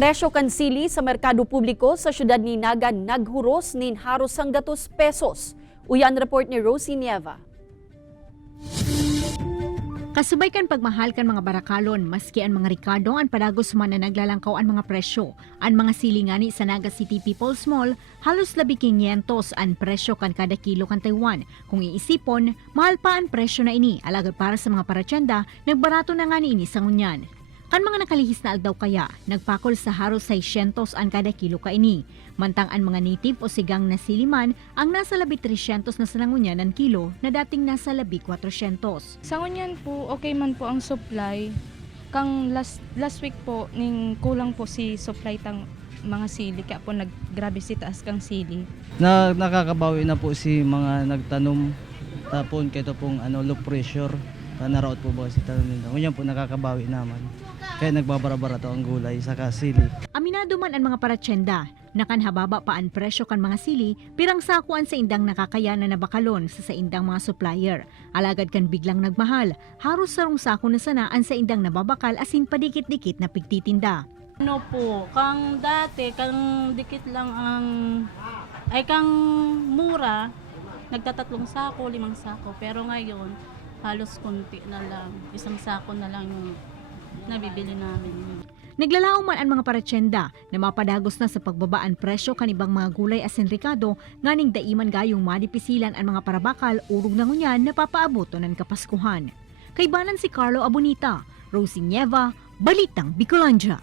Presyo kan sili sa merkado publiko sa syudad ni Nagan naghuros nin haros sang ₱200. Uyan report ni Rosie Nieva. Kasubay kan pagmahal kan mga barakalon, maski ang mga Ricardo ang padagos man na naglalangkaw ang mga presyo. Ang mga silingani sa Naga City People's Mall, halos 1,500 ang presyo kan kada kilo kan Taiwan. Kung iisipon, mahal pa ang presyo na ini, alagad para sa mga paratyenda, nagbarato na nga ni ini sa ngunyan. Kan mga nakalihis na aldaw kaya, nagpakol sa haros 600 ang kada kilo ka ini. Mantang ang mga native o sigang na siliman ang nasa 300 na sanangunyan ng kilo na dating nasa 400. Sa ngunyan po, okay man po ang supply. Kang last week po, ning kulang po si supply tang mga sili. Kaya po naggrabe si taas kang sili. Nakakabawi na po si mga nagtanom. Tapon kito pong low pressure. Naraot po ba si tanom nila. Ngunyan po nakakabawi naman. Kaya nagbabara-bara to ang gulay sa sili. Aminado man ang mga paratyenda, nakanhababa pa ang presyo kan mga sili, pirang sakuan sa indang nakakayanan na bakalon sa indang mga supplier. Alagad kan biglang nagmahal, haros sarong sako na sanaan sa indang nababakal asin padikit-dikit na pigtitinda. Ano po, kang dati, kang dikit lang kang mura, nagtatatlong sako, 5 sako. Pero ngayon, halos konti na lang, 1 sako na lang yung nabibili namin. Naglalaong man ang mga paratyenda na mapadagos na sa pagbabaan presyo kanibang mga gulay asin Ricardo, nganing daiman gayong madipisilan ang mga parabakal urog na ngunyan na papaaboto ng Kapaskuhan. Kaibanan si Carlo Abonita, Rosie Nieva, Balitang Bicolandia.